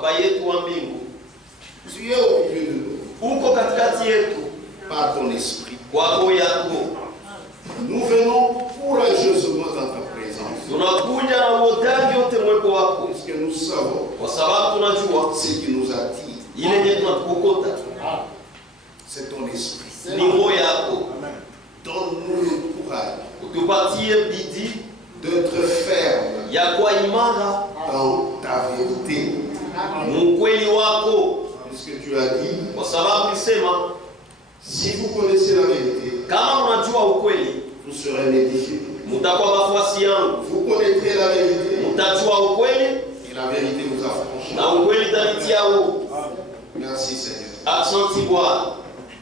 Baba yetu wa mbingu, tu es au milieu de nous. uko katikati yetu Par ton esprit. kwa roho yako. Nous venons courageusement dans ta présence. Tunakuja na uhodari wote mwepo wako, Parce que nous savons kwa sababu tunajua ce qui nous attire. ile yenye tunatukokota C'est ton esprit. ni roho yako. Donne-nous le courage Utupatie bidii d'être ferme ya kwa imara dans ta vérité. mkweli wako, Puisque tu as dit, kwa sababu nisema si vous connaissez la vérité, kama mnajua ukweli vous serez mes disciples. mtakuwa wafuasi yangu. Vous connaîtrez la vérité Mtajua ukweli et la vérité vous affranchira. na ukweli utalitia huru. Merci Seigneur. Asante Bwana.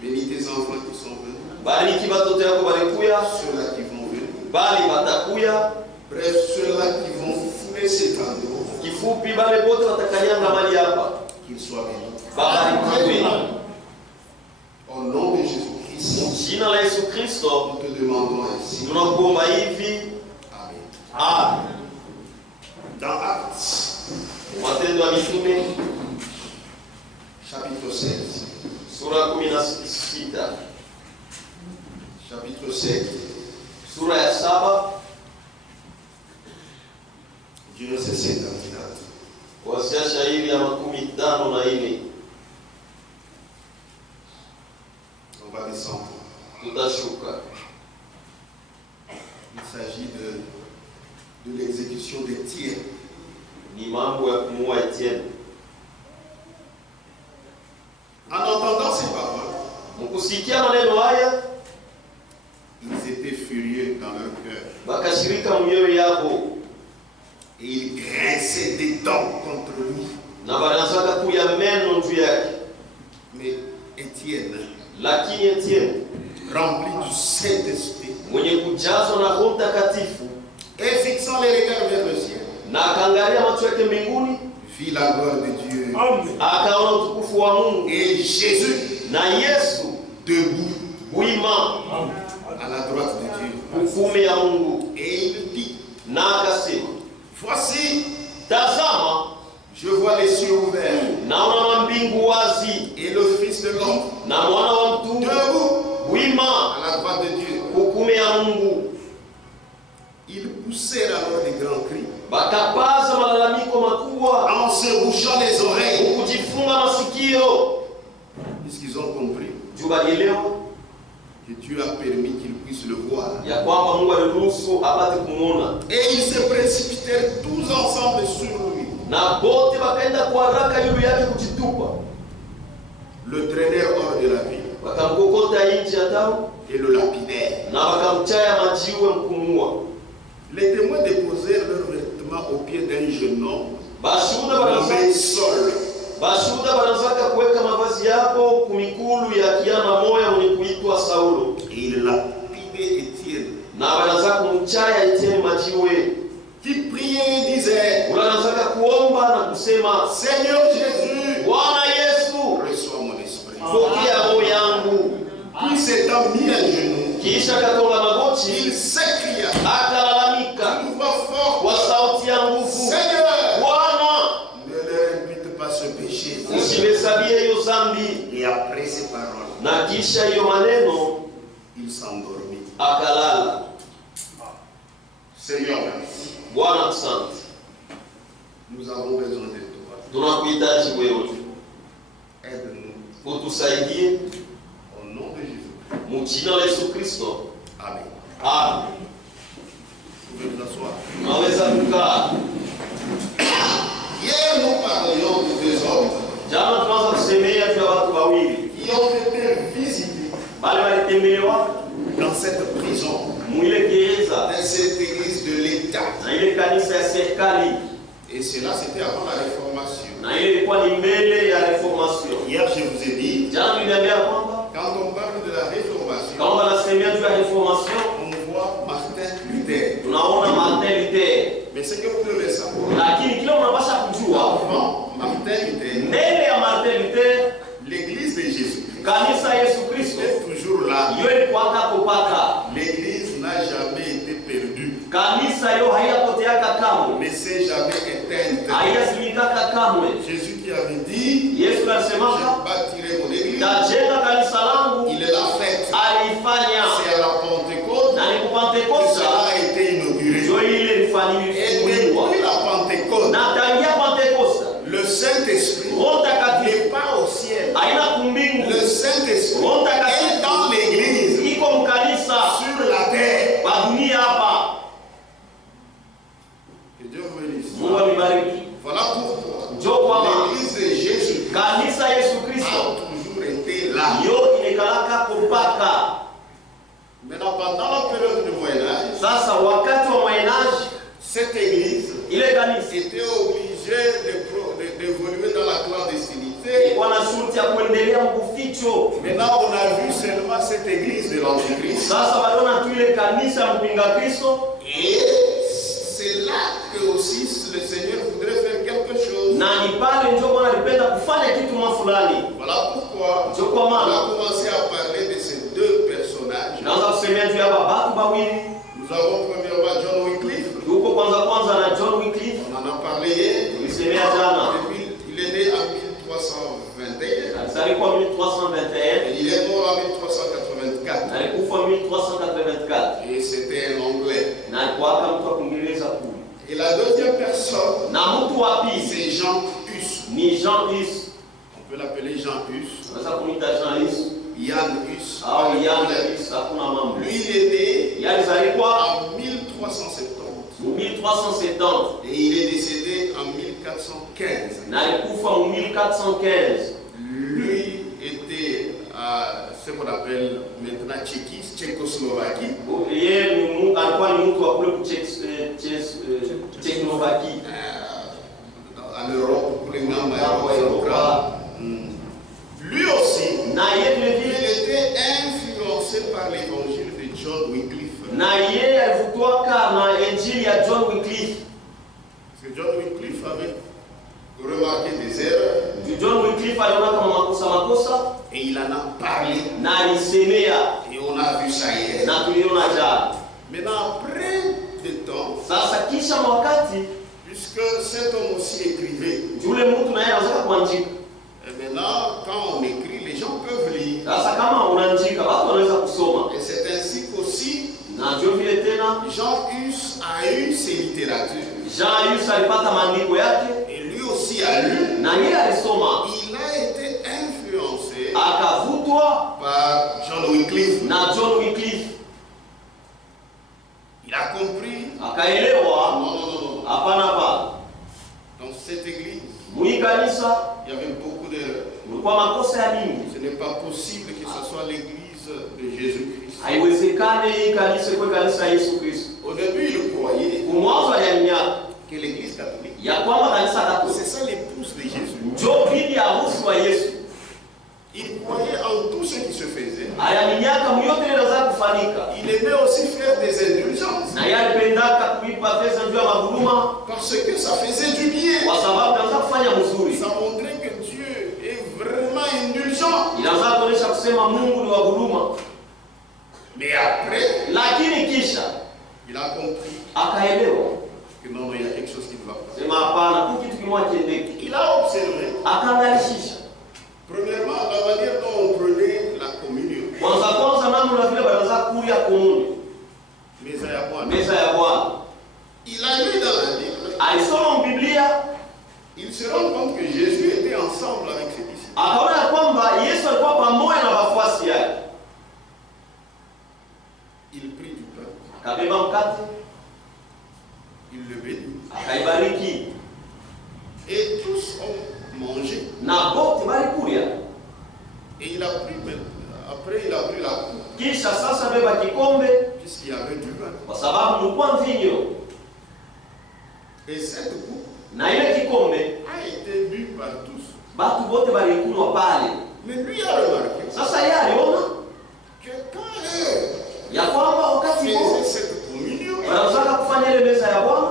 Bénis tes enfants qui sont venus, Bariki watoto yako walikuya, ceux-là qui vont venir. bali watakuya. Bref, ceux-là qui vont fouler cet endroit, Kifupi bale bote watakanyanga mali hapa, qu'ils soient bénis. barikiwe. Au nom de Jésus-Christ, Jina la Yesu Kristo nous te demandons ainsi. tunakuomba hivi. Amen. Amen. Dans Actes, Matendo ya Mitume chapitre 16. sura 16, Chapitre 7, sura ya 7 du verset 54. kuanzia shairi ya 54. On va descendre. Tutashuka. Il s'agit de l'exécution des tiers. Ni mambo ya kumuua Etienne. En entendant ces paroles, Mkusikia maneno haya, ils étaient furieux dans leur cœur. bakashirika mioyo yao Et ils grinçaient des dents contre lui. na wanaanza kuya meno juu yake. Mais Étienne, Lakini Etienne rempli du Saint-Esprit, mwenye kujazwa na Roho Mtakatifu et fixant les regards vers le ciel, na akaangalia macho yake mbinguni, vit la gloire de Dieu. akaona utukufu wa Mungu Et Jésus, na Yesu debout wima à la droite de Dieu. hukumu ya Mungu, Et il dit, na akasema, voici, tazama, je vois les cieux ouverts naona mbingu wazi et le Fils de l'homme na mwana wa mtu debout wima à la droite de Dieu. hukumu ya Mungu. Ils poussèrent alors des grands cris Bakapaza malalamiko makubwa en se bouchant les oreilles, kujifunga masikio, puisqu'ils ont compris juu balielewa que Dieu a permis qu'ils puissent le voir. ya kwamba Mungu aliruhusu apate kumwona, Et ils se précipitèrent tous ensemble sur lui, na bote bakaenda kwa haraka juu yake kujitupa, le traînèrent hors de la ville wakamkokota nje ya tao et le lapidèrent. na wakamchaya majiwe mkumua. Les témoins déposèrent leurs vêtements aux pieds d'un jeune homme Bashuhuda nommé Saul. banazaka kuweka mavazi yao kumikulu ya kiana moya mwenye kuitwa Saulo, Et il lapidait Étienne, na wanaanza kumchaya Etienne majiwe. qui priait et disait, Wanaanza kuomba na kusema, Seigneur Jésus, Bwana Yesu, reçois mon esprit. pokea roho yangu. Puis s'étant mis à genoux, Kisha katonga magoti, il s'écria akalalamika d'une voix forte, kwa sauti ya nguvu, Seigneur, Bwana, ne leur impute pas ce péché. usihesabie hiyo dhambi. Et après ces paroles, Na kisha hiyo maneno il s'endormit. akalala. Seigneur, merci. Bwana, asante, Nous avons besoin de toi. tunakuhitaji wewe, Aide-nous. utusaidie Au nom de Jésus. mu jina la Yesu Kristo, Amen. amen. Vous pouvez vous asseoir. Naweza kukaa. Hier, nous parlions de deux hommes Jana tunaanza kusemea juu ya watu wawili qui ont été visités bali walitembelewa dans cette prison, mwile gereza dans cette église de l'État. na ile kanisa ya serikali, Et cela, c'était avant la Réformation. na ile ilikuwa ni mbele ya reformation. Hier, je vous ai dit, Jana niliambia kwamba quand on parle de la Réformation, kama wanasemea juu ya reformation, on voit Martin Luther. tunaona Martin Luther, Mais ce que vous devez savoir, lakini kile unapasha kujua, avant Martin Luther, mbele ya Martin Luther l'église de Jésus kanisa ya Yesu Kristo est toujours là. iyo ilikuwa kupaka. L'église n'a jamais été perdue, Kanisa hiyo haiyapoteaka kamwe, ne s'est jamais éteinte. haiyazimikaka kamwe. kamwe. Jésus qui avait dit, Yesu je alisemaka bâtirai mon église, tajenga kanisa langu, il l'a faite. alifanya C'est à la Pentecôte na ni que kupentekosta cela a été inauguré. ndio ile Et ilifanyiliwa depuis la Pentecôte, na tangia pentekosta le Saint-Esprit Roho Mtakatifu n'est pas au ciel. haina kumbingu, Le Saint-Esprit Roho est Mtakatifu dans l'église, iko mkanisa sur la terre. pa dunia hapa. Que Dieu vous bénisse. Mungu amibariki. Voilà pourquoi Njo kwamba l'église de Jésus kanisa Yesu a Kristo toujours été là. yo imekalaka kupaka. Maintenant, pendant la période du Moyen-Âge, Sasa wakati wa mwenaji cette église ile kanisa était obligée d'évoluer dans la clandestinité. ilikuwa na shurti ya kuendelea mkuficho. Maintenant, on a vu seulement cette église de l'Antichrist. Sasa waliona tu ile kanisa ya mpinga Kristo, Et c'est là que aussi le Seigneur voudrait faire quelque chose. na ni pale ndio Bwana alipenda kufanya kitu mwa fulani. Voilà pourquoi Ndio kwa on maana a commencé à parler de ces deux personnages. naanza kusemea juu ya batu bawili. Nous avons premièrement John Wycliffe. Tuko kwanza na John Wycliffe, On en a parlé hier. tulisemea jana. Il est né en 1321 Alizaliwa 1321 et il est mort en 1384. na alikufa 1384 Et c'était un Anglais. na alikuwa mtu wa Kiingereza kule. Et la deuxième personne, Na mtu wa pili c'est Jean Hus. ni Jean Hus, On peut l'appeler Jean Hus, unaweza kumuita Jean Hus Jan Hus. au Jan Hus, hakuna mambo. Lui, il est né Yeye alizaliwa en 1370 mu 1370 et il est décédé en 1415. na alikufa mu 1415. Lui était à ce qu'on appelle maintenant Tchécoslovaquie. Yeye alikuwa ni mtu wa kule Czechoslovaquie, En Europe, pour les membres Hapo Europa. Lui aussi, na yeye vile il vile, était influencé par l'évangile de John Wycliffe. na yeye alivutwaka na injili ya John Wycliffe. Parce que John Wycliffe avait remarqué des erreurs John Wycliffe aliona kama makosa et il en a parlé. na alisemea, Et on a vu ça hier. na tuliona jana. Maintenant, après des temps, Sasa kisha wakati puisque cet homme aussi écrivait, yule mtu naye anataka kuandika. et maintenant, quand on écrit, les gens peuvent lire. Sasa kama unaandika watu wanaweza kusoma, Et c'est ainsi qu'aussi, na ndio vile tena Jean Hus a eu ses littératures. Jean Hus alipata maandiko yake Et lui aussi a lu. na yeye alisoma, Il a été influencé akavutwa par John Wycliffe. na John Wycliffe, Il a compris. akaelewa Non, non, non, non. hapana. Dans cette église, Mwi kanisa il y avait beaucoup d'erreurs. kulikuwa makosa ya mingi. Ce n'est pas possible que ce soit l'église de Jésus-Christ. Haiwezekane hii kanisa kwa kanisa ya Yesu Kristo. Au début, il croyait Kumwanzo aliamini que l'église catholique, ya kwamba kanisa Katoliki c'est ça l'épouse de Jésus. ndio bibi harusi wa Yesu. Il croyait en tout ce qui se faisait. Aliaminiaka myote ile inaweza kufanyika, Il aimait aussi faire des indulgences na yeye alipendaka kuipa pesa juu ya maguruma parce que ça faisait du bien. kwa sababu inaweza kufanya mzuri. Ça montrait que Dieu est vraiment indulgent. Inaweza kuonesha kusema Mungu ni wa huruma, Mais après, lakini kisha il a compris akaelewa que non, il y a quelque chose qui ne va pas. sema hapana, ku kitu kimoja kiendeke. Il a observé, Akaangalishisha premièrement, la manière dont on prenait la communion. kwanza namna vile banaanza kuya komuni, Mais ça y a quoi? meza ya Bwana. Il a lu dans la Bible, Alisoma Biblia il se rend compte que Jésus était ensemble avec ses disciples. akaona ya kwamba Yesu alikuwa pamoja na wafuasi yake. Il prit du pain, Akabeba mkate, il le bénit, akaibariki, et tous ont mangé. na bote balikulia. Et il a pris, après il a pris la coupe, Kisha sasa beba kikombe, puisqu'il y avait du vin. kwa sababu mlikuwa mvinyo, Et cette coupe na ile kikombe a été bu par tous. batu bote balikunywa pale. Mais lui a remarqué Sasa yeye aliona que quand eux ya kwamba wakati faisaient huo cette communion, wanataka kufanya ile meza ya Bwana,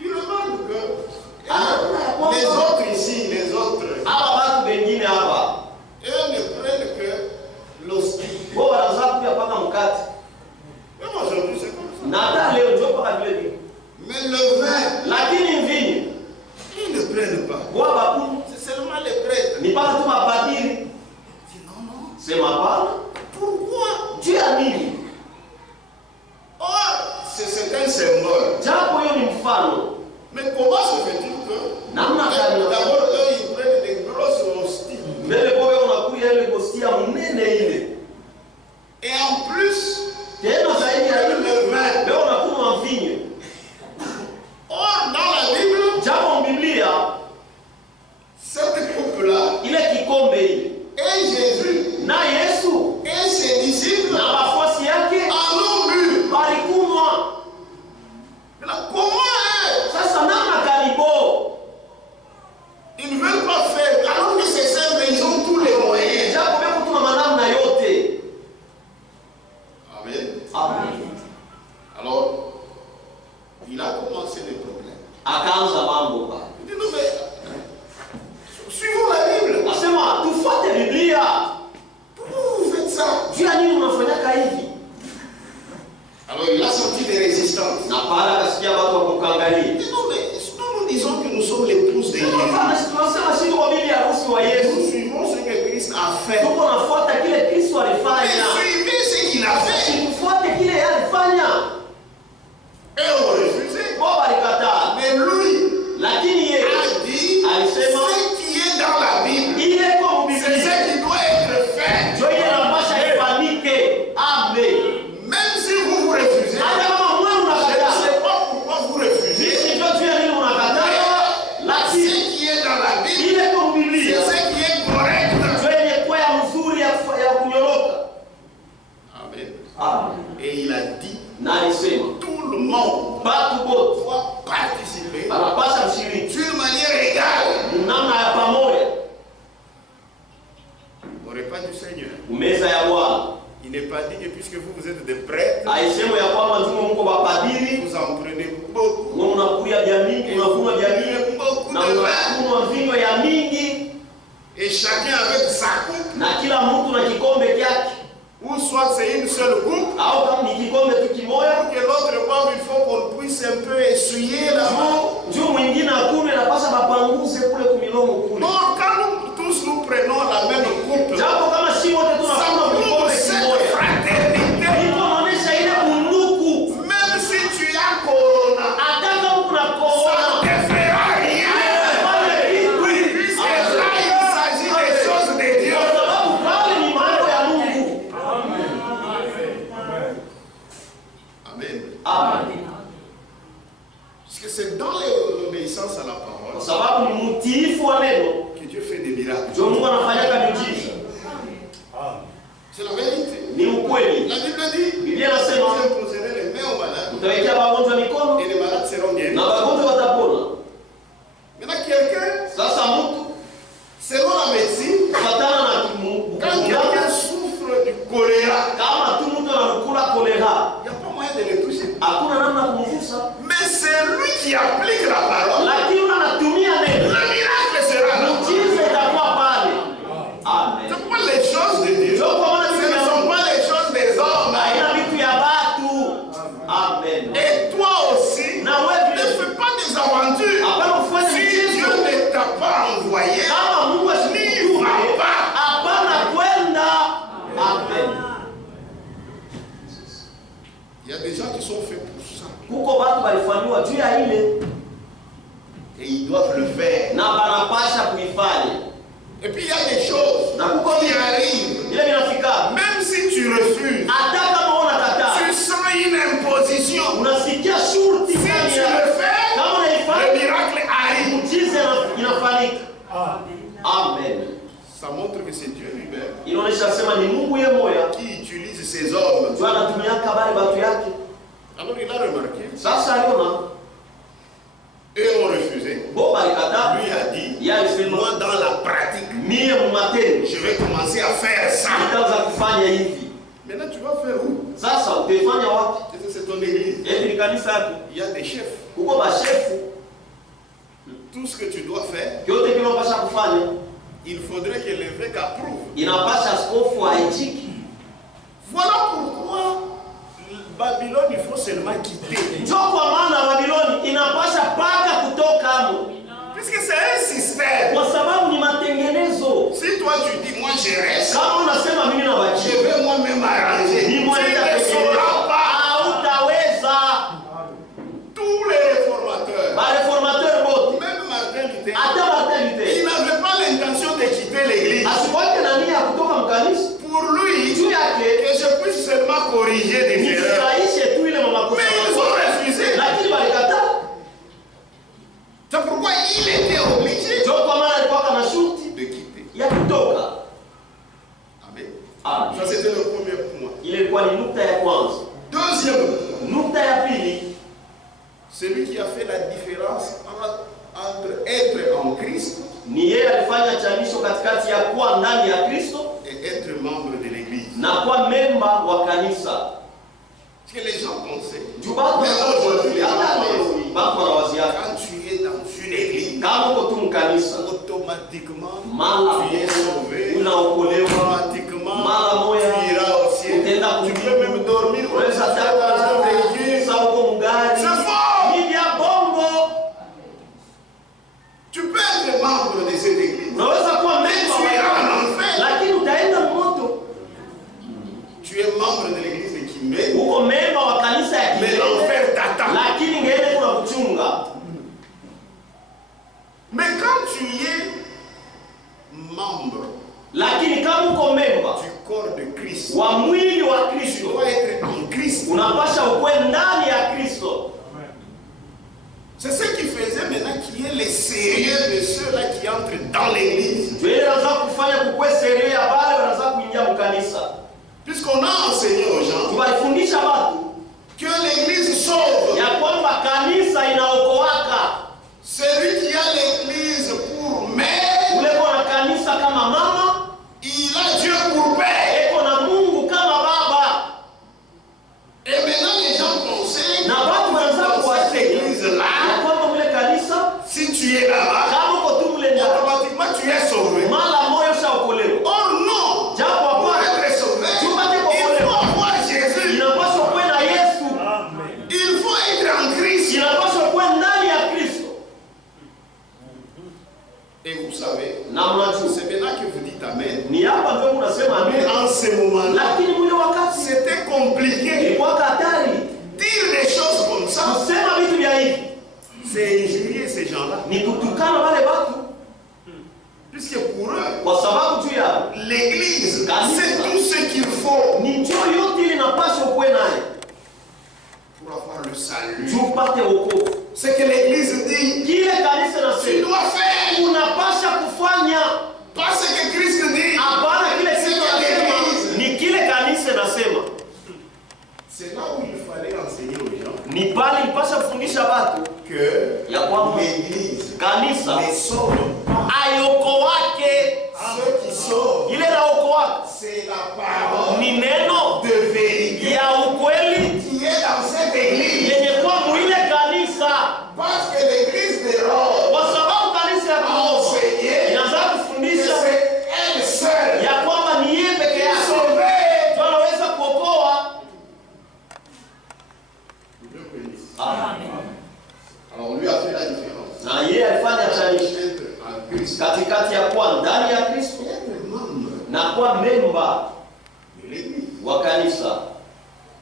il remarque que anaona ya les kwamba autres ici, les autres, hawa watu wengine hapa eux ne prennent que l'hostie. wao wanaanza kuja paka mkate, Même aujourd'hui, c'est comme ça. na hata leo ndio paka vile vile, Mais le vin, lakini mvinyo ils ne prennent et chacun avec sa coupe, na kila mtu na kikombe kyake, ou soit c'est une seule coupe, au kama ni kikombe tu kimoja, pour que l'autre boive, il faut qu'on puisse un peu essuyer la main. juu mwingine akunywe napasha mapanguze kule kumilomo kule. Or, quand nous tous nous prenons la même coupe, Japo kama si wote ça tunakunywa prouve kikombe cette kimoja, fraternité. iko naonesha ile undugu. Même si tu as corona, Hata kama kuna ça corona, ne te fera rien. Puisque là, il s'agit des choses de Dieu. kwa sababu pale ni mambo ya Mungu. Amen. Amen. Parce que c'est dans l'obéissance à la Kwa parole sababu ni mtiifu wa neno que Dieu fait des miracles. ndio Mungu anafanyaka miujiza. C'est la vérité. Ni ukweli. La Bible dit, Biblia vous inasema imposerez les mains aux malades utawekea wagonjwa mikono et les malades seront guéris. na wagonjwa watapona. Maintenant, quelqu'un, Sasa mtu selon la médecine, kufatana na quand quelqu'un souffre du choléra, kama tu mtu anakula kolera, il n'y a pas moyen de le toucher. hakuna namna ya kumgusa, Mais c'est lui qui applique la parole. lakini unatumia neno, Le miracle sera là. muujiza itakuwa pale. Amen. Ce pas les choses de Dieu. Sio kwa maana Ce vitu ne vya sont Mungu, pas les choses des hommes. haina vitu ya watu. Amen. Et toi aussi, Na wewe ne fais pas des aventures. hapana ufanye Si Dieu michezo. ne t'a pas envoyé, Kama Mungu n'y asikutume, va pas. hapana kwenda. Amen. Il y a des gens qui sont faits pour ça. Kuko watu walifanywa juu ya ile Et ils doivent le faire. na banapasha kuifanya. Et puis il y a des choses Na kuko qui arrivent. ile vinafika. Même si tu refuses, Hata kama unakataa, tu sens une imposition. unasikia shurti Si ndani tu yako. le fais, Kama le unaifanya, miracle arrive. muujiza inafanyika. Amen. Ça montre que c'est Dieu lui-même Inaonyesha sema ni Mungu yeye moya qui utilise ces hommes. ndio anatumiaka bale batu yake. Alors il a remarqué, Sasa aliona eux ont refusé. bo balikataa, Lui a dit, yeye alisema moi dans la pratique, mie mumatendo je vais commencer à faire ça. nitaanza kufanya hivi. Maintenant tu vas faire où? Sasa utaifanya wapi? C'est ton église. Hivi ni kanisa yako. Il y a des chefs. Kuko bashefu, Tout ce que tu dois faire, yote kile unapasha kufanya il faudrait que l'évêque approuve. inapasha askofu aijiki. Voilà pourquoi Babylone, il faut seulement quitter. Ndio kwa maana Babiloni inapasha paka kutoka hapo, Puisque c'est un système. kwa sababu ni matengenezo. Si toi tu dis, moi je reste, Kama unasema mimi na je wachi vais moi-même arranger. ni Tu mwana ne sauras pas. hautaweza. Tous les réformateurs, Bareformateur bote même Martin Luther, hata il maternité n'avait pas l'intention de quitter l'église. asikwake na nia ya kutoka mkanisa Pour lui, juu yake que je puisse seulement corriger des erreurs. nisirahishe tu ile mamakosa, Mais ils ont refusé. lakini balikataa. C'est pourquoi il était obligé Ndio kwa maana alikuwa kama shuti de quitter. ya kutoka. Amen. Amen. Ça c'était le premier point. Ile ilikuwa ni nukta ya kwanza. Deuxième, Nukta ya pili, celui qui a fait la différence entre être en Christ ni yeye alifanya chanisho katikati ya kuwa ndani ya Kristo et être membre de l'église. na kuwa memba wa kanisa. Parce que les gens pensaient, Juu batu wanawaziaka quand tu es dans une église, kama uko tu mkanisa automatiquement, mara tu es sauvé, unaokolewa, automatiquement, mara moya tu iras au ciel. utaenda Tu kuzimu. peux même dormir comme Unaweza ça hata dans un véhicule. sasa uko mgari. C'est faux! Ni vya bongo. Tu peux être membre de cette église. Unaweza kuwa Mais memba tu iras wa en enfer. lakini utaenda moto. Tu es membre de l'église de Kimé, Uko memba wa kanisa ya mais Kilele, l'enfer t'attend. lakini ngene kuna kuchunga. Mais quand tu es membre Lakini kama uko memba du corps de Christ, wa mwili wa tu Kristo, dois être en Christ. unapasha ukwe ndani ya Kristo. C'est ce qui faisait maintenant qu'il y ait les sérieux de ceux-là qui entrent dans l'église. Ndio ile inaanza kufanya kukwe serio ya wale wanaanza kuingia mkanisa. Puisqu'on a enseigné aux gens Tuwafundisha watu que l'église sauve. ya kwamba kanisa inaokoaka. Celui qui a l'église pour mère, Ule kwa na kanisa kama mama, il a Dieu pour père. eko na Mungu kama baba. Et maintenant les gens pensaient Na watu wanaanza dans cette kuwasema église-là, ya kwamba mule kanisa si tu es là-bas, kama uko tu mule ndani, automatiquement tu es sauvé. mara moja Et vous savez, Na mnajua. c'est maintenant que vous dites Amen. Ni hapa ndio mnasema Mais amen. en ce moment-là, Lakini mwile wakati c'était compliqué. ilikuwa hatari. Dire des choses comme ça, Kusema vitu vya hivi c'est injurier ces gens-là. ni kutukana wale watu, Puisque pour eux, kwa sababu tu ya l'église, c'est tout ce qu'il faut ni njoo yote ile inapaswa kuwe naye pour avoir le salut. juu upate wokovu. Ce que l'église dit, Kile kanisa tu nasema dois faire. unapasha kufanya, Pas ce que Christ dit. hapana kile C'est kitu que nasema, l'église. ni kile kanisa nasema. C'est là où il fallait enseigner aux gens Ni pale ilipasha kufundisha watu que ya kwamba l'église kanisa ne sauve pas. ayoko wake Ceux qui sauvent, ile na oko wake c'est la parole ni neno de vérité ya ukweli qui est dans cette église. yenye kuwa mwile kanisa, Parce que l'église de Rome kwa sababu kanisa ya a Roma enseigné inaanza que kufundisha c'est elle seule ya kwamba ni yeye peke qui yake sauvait. ndio anaweza kuokoa. Alors on lui a fait la différence Na yeye alifanya chanisho entre en Christ katikati ya kuwa ndani ya Kristo et être membre na kuwa memba de l'église. wa kanisa.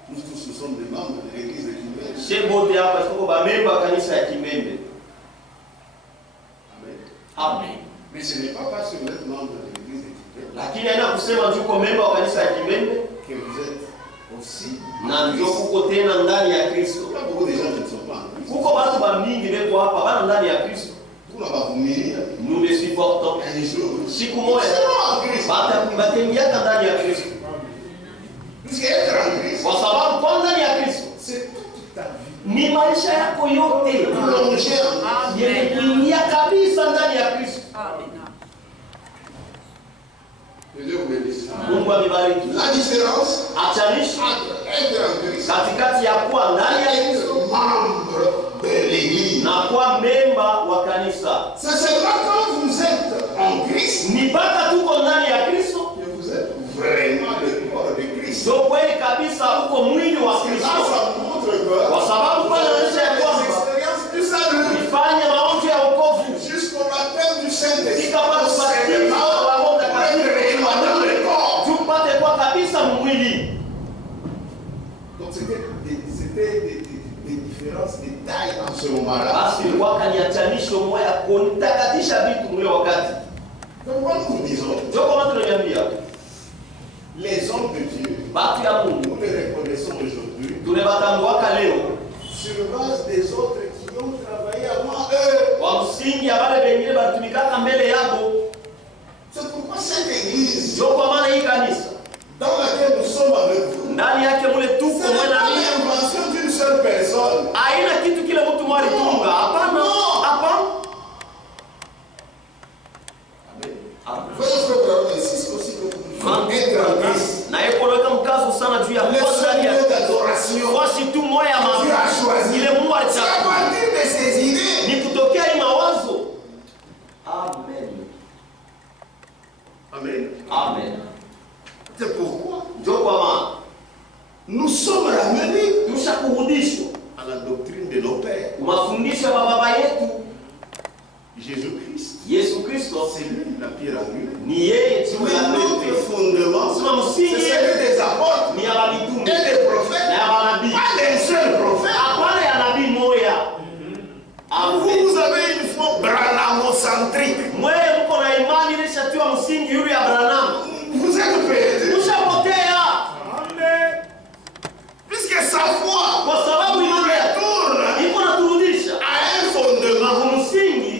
Nous tous nous sommes des membres de l'église de Kimel. She bote hapa tuko ba memba wa kanisa ya Kimembe. Amen. Amen. Mais ce n'est pas parce que vous êtes membre de l'église de Kimel Lakini haina kusema tuko memba wa kanisa ya Kimembe que vous êtes aussi. na ndio kuko tena ndani ya Kristo. Il y a beaucoup de gens qui ne sont pas en Christ. Kuko watu ba mingi beko hapa bana ndani ya Kristo. Tout n'a pas voulu. Nous les supportons. Un jour, Siku nous moja serons en Christ. batembiaka ndani ya Kristo, Puisque être en Christ, kwa sababu kwa ndani ya Kristo c'est toute ta vie. ni maisha yako yote Plongé en yenye kuingia kabisa ndani ya Kristo. Que Dieu vous bénisse. Mungu amebariki. La différence Achanisho entre être en Christ katikati ya kuwa ndani ya et Kristo être membre de l'église. na kuwa memba wa kanisa C'est seulement quand vous êtes en Christ ni mpaka tuko ndani ya Kristo que vous êtes vraiment le corps de Christ. ndio kweli kabisa uko mwili wa Là, Kristo, ça montre que kwa sababu pale anaonyesha ya les kwamba expériences du salut ifanye maonjo ya wokovu jusqu'au baptême du Saint-Esprit, fika pale ubatizo wa Roho Mtakatifu dans le corps. tupate kwa kabisa mwili. Donc c'était des différences, des tailles en ce moment-là. Basi ilikuwa kaniachanisho moya kunitakatisha vitu mle wakati Donc comme nous disons, ndio kama tunaniambia les hommes de Dieu, batu ya Mungu nous les reconnaissons aujourd'hui tunebatambuaka leo sur base des autres qui ont travaillé avant eux. kwa msingi ya wale wengine balitumikaka mbele yabo. C'est pourquoi cette église Ndio kwa maana hii kanisa dans laquelle nous sommes avec vous, ndani yake mule ce tuko n'est mwe na pas mimi, l'invention d'une seule personne. haina kitu kile mtu mwali tunga. Hapana, hapana. Voyez ce que Abraham insiste aussi que vous être en Christ. Na yeye kuweka mkazo sana juu ya Le kwanza seul ya lieu d'adoration, wasi tu moya ya Dieu a choisi. ile Mungu C'est à alichagua partir de ces idées. ni kutokea hii mawazo. Amen. Amen. Amen. C'est pourquoi Ndio kwa maana nous sommes ramenés tushakurudishwa à la doctrine de nos pères. mafundisho ya baba yetu Jésus-Christ, Yesu Kristo, c'est lui la pierre angulaire. ni yeye jiwe Mais la notre pembe, fondement, sema c'est msingi celui des apôtres ni ya mitume et des na prophètes. ya manabii, Pas d'un seul prophète. hapana ya nabii moya. Amen. Vous avez une foi branamocentrique. Mwewe mko na imani ilishatiwa msingi yule ya Branham, Vous êtes perdus. ushapotea Amen. Puisque sa foi kwa sababu imani yako retourne iko naturudisha à un fondement msingi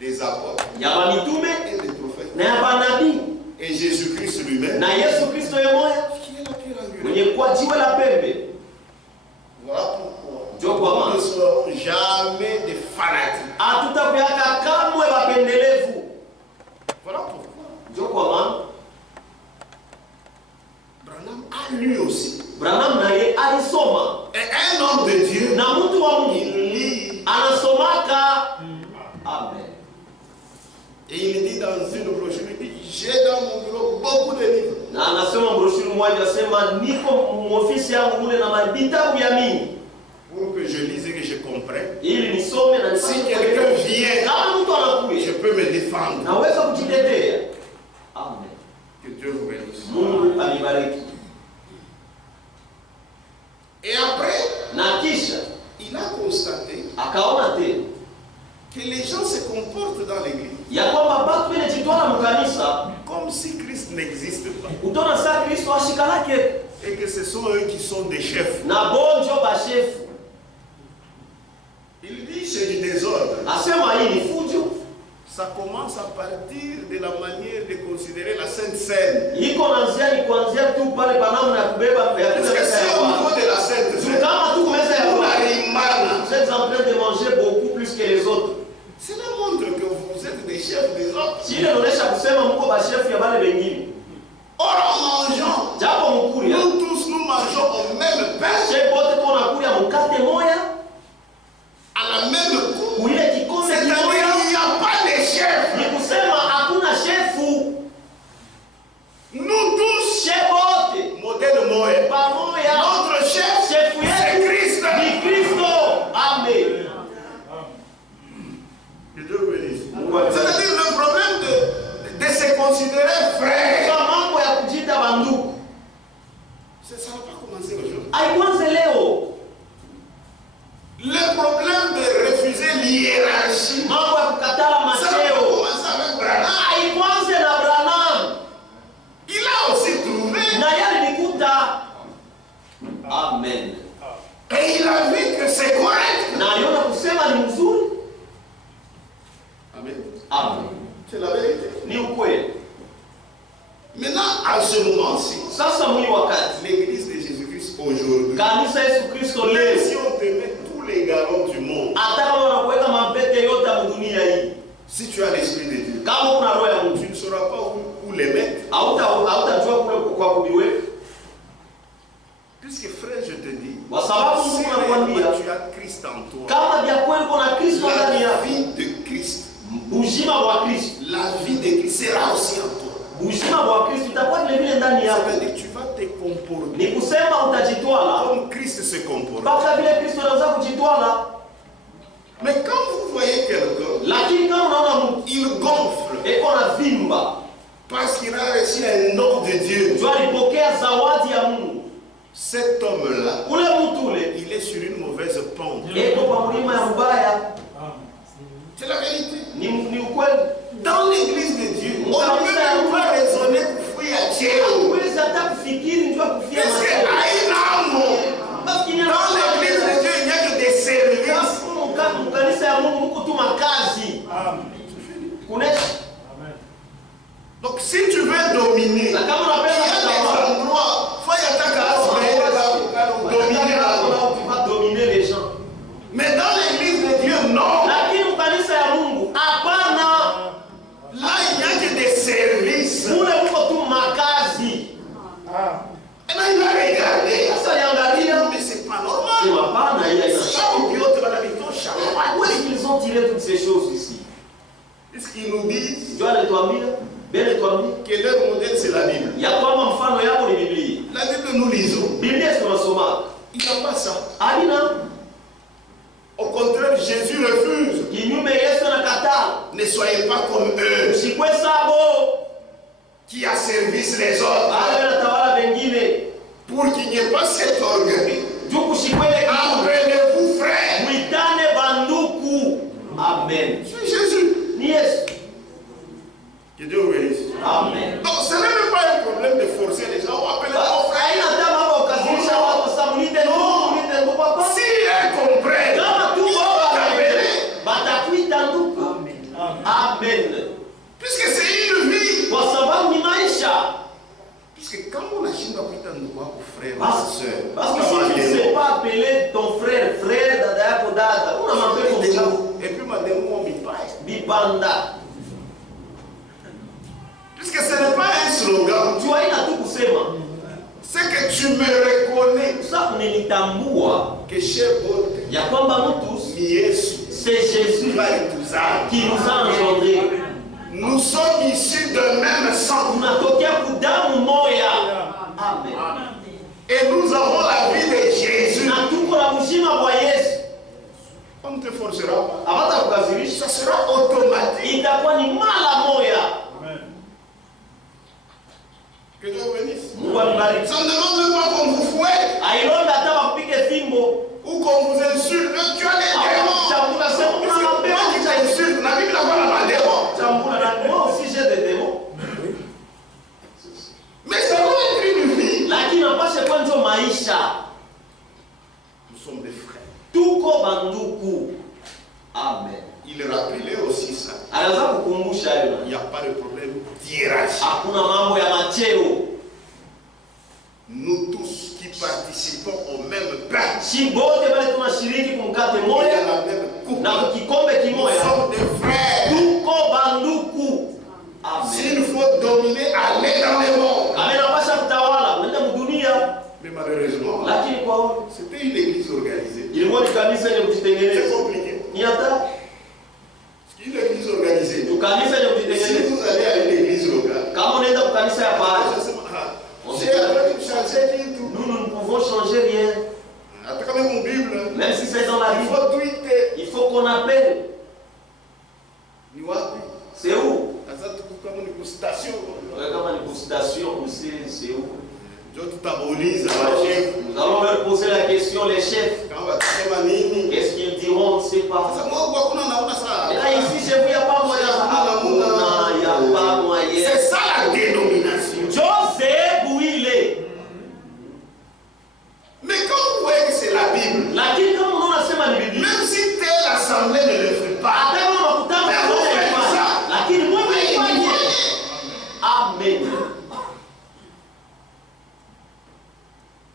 des apôtres ya mitume et des prophètes. na ya manabii Et Jésus-Christ lui-même, na Yesu Kristo yeye moya qui est la pierre angulaire. mwenye kuwa jiwe la pembe. Voilà pourquoi Ndio kwa nous maana ne serons jamais des fanatiques. hatutakuweka kamwe wapendelevu. Voilà pourquoi Ndio kwa maana Branham a lui aussi. Branham naye alisoma Et un homme de Dieu, na mtu wa Mungu il lit. anasomaka. Amen. Et il dit dans une brochure, il dit, j'ai dans mon bureau beaucoup de livres. Na anasema broshuri moja, anasema niko muofisi yangu mule na vitabu vya mingi Pour que je lise et que je comprenne. ili nisome na Si quelqu'un vient, kama mtu je anakuja peux peux me défendre. Naweza kujitetea. Amen. Que Dieu vous bénisse. Mungu anibariki. Et après, Na kisha il a constaté akaona tena que les gens se comportent dans l'église ya kwamba batu benejitwala mukanisa comme si Christ n'existe pas. utaona saa Kristo ashikalake Et que ce sont eux qui sont des chefs. na bonjo bashefu. Il dit c'est du désordre. Asema hii ni fujo. Ça commence à partir de la manière de considérer la Sainte Seine. Iko nanzia ni kuanzia tu pale panamu na kubeba ya Parce que c'est au niveau de la Sainte Seine. kama tu meza ya Vous Bwana. n'arrivez Vous êtes en train de manger beaucoup plus que les autres. cela montre que vous êtes des chefs des autres. Chile inaonyesha kusema mko bashefu ya wale wengine. Or en mangeant, Japo mkuria. nous tous nous mangeons au même pain, Shefu wote tunakulia mkate moya, à la même coupe. kuile kikombe C'est-à-dire kimoya. qu'il n'y a pas de chef. Ni kusema hakuna shefu. Nous tous, Shefu wote modèle Moë. pamoja. Notre chef, Shefu c'est yetu Christ. ni Kristo. Amen. Que Dieu vous bénisse. C'est-à-dire le problème de se considérer frère. Kwa mambo ya kujita banduku. Ça n'a pas commencé aujourd'hui. Haikuanze leo. Le problème de refuser l'hiérarchie, Mambo ya kukatala ça n'a pas macheo. commencé avec Branham. Haikuanze na Branham. Il a aussi trouvé Na yale nikuta. Amen. et il a vu que c'est correct. Na aliona kusema ni mzuri. Amen. Amen. C'est la vérité. Ni ukweli. Maintenant, à ce moment-ci, Sasa mwili wakati. l'église de Jésus-Christ aujourd'hui, Kanisa Yesu Kristo même leo. si on te met tous les galons du monde, Hata kama wanakuweka mapete yote ya dunia hii. si tu as l'Esprit de Dieu, Kama kuna roho ya Mungu. tu ne sauras pas où les mettre. Hautajua kule kwa kubiweka. Puisque frère, je te dis, Kwa sababu si Mungu anakuambia réellement tu as Christ en toi, kama vya kweli kuna Kristo ndani la yako. vie de Christ, Uzima wa Kristo. la vie de Christ sera aussi en toi. Uzima wa Kristo utakuwa vile vile ndani Ça yako. veut dire que tu vas te comporter Ni kusema utajitwala comme Christ se comporte. mpaka vile Kristo anaweza kujitwala. Mais quand vous voyez quelqu'un, Lakini kama unaona mtu il gonfle eko na vimba, parce qu'il a reçu un nom de Dieu. ndio alipokea zawadi ya Mungu. Cet homme-là, Ule mtu ule il est sur une mauvaise pente. eko kwa mlima ya mbaya. C'est la vérité. Ni ukweli. Dans l'église de Dieu, on ne peut même pas raisonner pour fuir à Dieu. Huwezi hata kufikiri njoo kufia Parce macho. qu'à Basi dans l'église de Dieu, il n'y a que des services. Kanisa ya Mungu mko tu makazi. Kunesha. Donc si tu veux dominer, Na kama il y unapenda a des kutawala, endroits, faut y attaquer dominer la vie. tu vas dominer les gens. Mais dans l'église de Dieu, non. Lakini kanisa ya Mungu hapana. Là, il n'y a que des services. Mule mko tu makazi. Et là, il va regarder. Sasa niangalia. Mais c'est pas Ni normal. hapana hii haina. Où Où est-ce qu'ils ont tiré toutes ces choses ici? Puisqu'ils nous disent Ndio alituambia, Biblia inatuambia que leur modèle, c'est la Bible. ya kwamba mfano yao ni Biblia. La Bible, nous lisons. Biblia tunasoma. Il n'y a pas ça. Alina Au contraire, Jésus refuse. kinyume Yesu anakataa. Ne soyez pas comme eux Usikwe sabo. qui asservissent les autres. Wale wanatawala wengine. Pour qu'il n'y ait pas cet orgueil. Juu kushikwele kitu. Appelez-vous frères. Mwitane banduku. Amen. C'est Jésus. Ni Yesu. Que Dieu vous bénisse. Amen. Donc ce n'est même pas un problème de forcer les gens. Appelez-vous frères. Haina hata mambo ukazilisha watu sababu mwite ndugu, mwite ndugu papa. Si ils comprennent, Kama tu ils vont baba t'appeler. batakuita ndugu. Amen. Puisque c'est une vie. Kwa sababu ni maisha. Puisque quand on a changé kuita ndugu wako frère, Parce sœur, que si tu ne sais pas appeler ton frère, dada yako dada, una mapepo mchafu. et puis madame on m'y paye. Bibanda. Puisque ce n'est pas un slogan, Tu haina tu kusema. c'est que tu me reconnais Sasa nilitambua que chez vous, ya kwamba mtu c'est Jésus qui nous a engendrés. nous sommes issus de même sang. Tunatokea kudamu moya. Amen. Et nous avons la vie de Jésus. Na tuko na uzima wa Yesu. On ne te forcera pas. Hapata kukazirisha. Ça sera automatique. Itakuwa ni Il n'y a pas de problème d'hiérarchie. Hakuna mambo ya macheo. Nous tous qui participons au même pain, Si bote bale tunashiriki kumkate dans moja la même coupe, na kikombe nous kimoja, sommes des frères. tuko banduku. Amen. S'il faut dominer, aller dans le monde. Amenapasha kutawala uende mdunia, Mais malheureusement, lakini kwa c'était une église organisée. ilikuwa ni kanisa yenye C'est kujitengeneza. compliqué. Ni hata Une église organisée. kanisa yenye Si kujitengeneza. vous allez à une église locale, Kama unaenda kwa kanisa ya pale, j'ai appris de changer tout. nous ne pouvons changer rien. Attends, quand même mon Bible. Même si c'est dans la Il Bible, faut tweeter. il faut qu'on appelle. Ni wapi? C'est où? Sasa tuko kama ni kustation. Ouais, kama ni consultation aussi, c'est où? Ndio tutabauliza wa chef. Nous allons leur poser la question, les chefs. Kama watasema nini? Qu'est-ce qu'ils diront? On ne sait pas. Sasa Mungu hakuna naona Et là, saa. ici, chez vous, il n'y a pas moyen. Il n'y a pas moyen. C'est ça la dénomination. Joseph, où il est? Mais quand vous voyez que c'est la Bible, Lakini kama unaona sema ni Biblia. même si telle assemblée ne le fait pas, Hata kama makutano yanafanya. Lakini Mungu ifanye. Amen.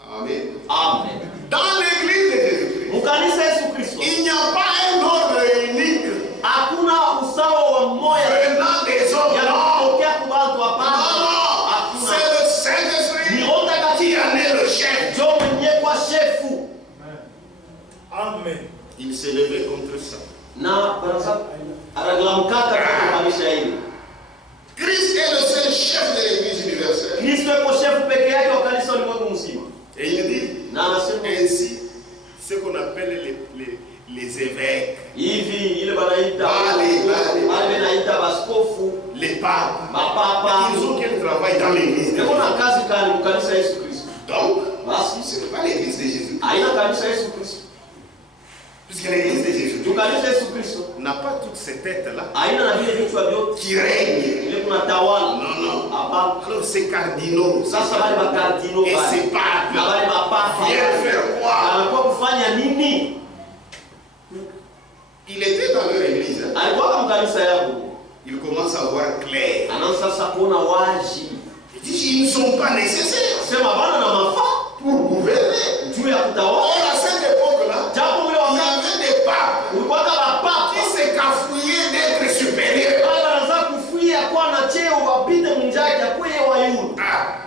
Amen. Amen. Dans l'église de Jésus-Christ, Mukanisa Yesu Kristo. il n'y a pas un ordre unique Hakuna usawa wa moya. venant des hommes. Non, Yanatokea kwa watu hapana. non, Hakuna. c'est le Saint-Esprit Ni Roho qui Mtakatifu en est le chef. ndio mwenye kwa shefu. Amen. Il s'est levé contre ça. Na baraza anagalamkata kwa maisha hili. Christ est le seul chef de l'église universelle. Kristo yuko shefu peke yake wa kanisa ulimwengu mzima. Et il dit, Na anasema ainsi, ce qu'on appelle les évêques, hivi ile banaita Bale. wale banaita baskofu, les papes, mapapa. ils ont quel travail dans l'église. Niko na kazi kali kwa kanisa Yesu Kristo. Donc, Basi ce n'est pas l'église de Jésus. haina kanisa Yesu Kristo. Puisque l'église de Jésus Tu kanisa Yesu Kristo n'a pas toutes ces têtes-là haina na vile vichwa vyote. qui règnent. Ile kuna tawala. Non, non. Hapana. Alors ces cardinaux, Sasa wale makardino et wale ces papes, na wale mapapa viennent faire quoi? anakuwa kufanya nini? Il était dans leur église. Hein. Alikuwa kama kanisa yao. Il commence à voir clair. Anaanza sasa kuona wazi. Il dit, ils ne sont pas nécessaires Sema bana na mafaa pour gouverner. juu ya Or, kutawala. à cette époque-là, Japo ule il y wakati avait des papes ulikuwa kama mapapa qui se cafouillaient d'être supérieurs. wale wanaanza kufuia kuwa na cheo wapite mnjaki akuwe wa yule. Ah.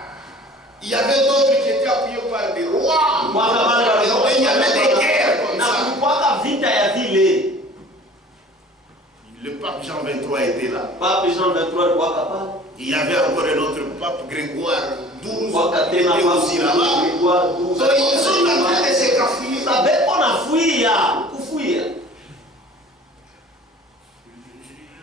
Il y avait d'autres qui étaient appuyés par des rois. Kwanza wale walikuwa Il y avait des guerres comme na ça. kulikuwa vita ya vile. Le pape Jean 23 était là. Pape Jean 23 alikuwa pale. Il y avait encore un autre pape, Grégoire 12, qui Wakatena était aussi là-bas. Grégoire 12. Donc ils sont en train de se cafouiller. Sabeko nafuia, kufuia.